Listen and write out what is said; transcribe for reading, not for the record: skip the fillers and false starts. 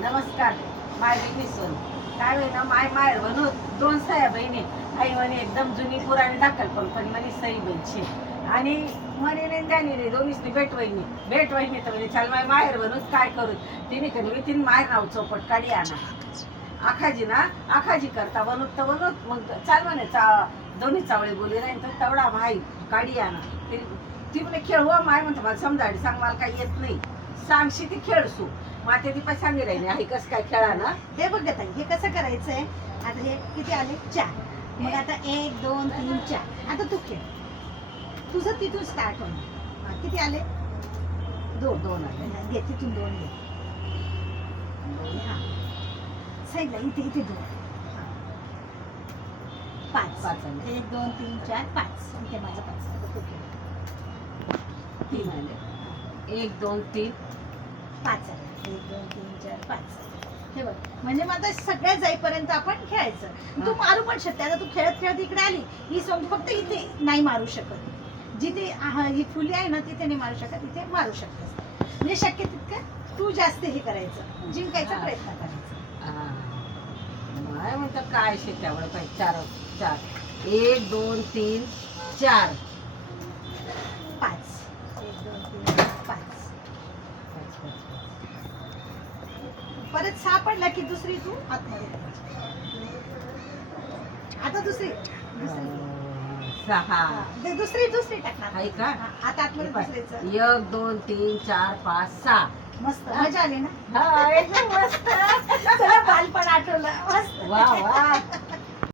नमस्कार. माय बहिणी सोन काय होईना माय माहेर म्हणून 2 सह्या बहिणी आई म्हणे एकदम जुनी पुराणी दाखल पण म्हणे सई बहिणची आणि म्हणे नाही त्याने रे दोन्हीच भेट वहिनी तर म्हणजे चाल माय माहेर म्हणून काय करू तिने कधी तीन माहेर नाव चौपट काढी आणा आखाजी करता बनवत मग चाल म्हणे दोन्ही चावळे बोली राहील तर तेवढा माई काढी आणा ती म्हणे खेळ हो माय म्हणतो मला समजाडी सांग मला काही येत नाही सांगशी ती खेळसू माते ती पण सांगी राहिली आई कसं काय खेळा ना हे बघ ताई हे कसं करायचंय आता हे किती आले 4 मग आता 1 2 3 4 आता तू खेळ तुझं तिथून स्टार्ट होणार किती आले 2 आले घे तिथून 2 घे साईडला इथे 2 5 1 2 3 4 5 इथे माझं 5 आता तू खेळ 3 आले 1 2 3 5 आले 1 2 3 4 5 हे बघ म्हणजे मग आता सगळ्या जाईपर्यंत आपण खेळायचं तू मारू पण शकते आता तू खेळत इकडे आली ही सोंग फक्त इथे नाही मारू शकत जिथे ही फुली आहे ना तिथे नाही मारू शकत इथे मारू शकतेस म्हणजे शक्य तितकं तू जास्त हे करायचं जिंकायचा प्रयत्न करायचा नाही म्हणतात काय शेत्यावर पाहिजे 4 1 2 3 4 5 1 2 3 5 परत 6 पडला की दुसरी तू आतमध्ये आता दुसरी 6 दुसरी टाकणार आहे का आता आतमध्ये दुसरीचं 1 2 3 4 5 6 मस्त मजा आली ना हा एकदम मस्त चला बालपण आठवलं मस्त वा वा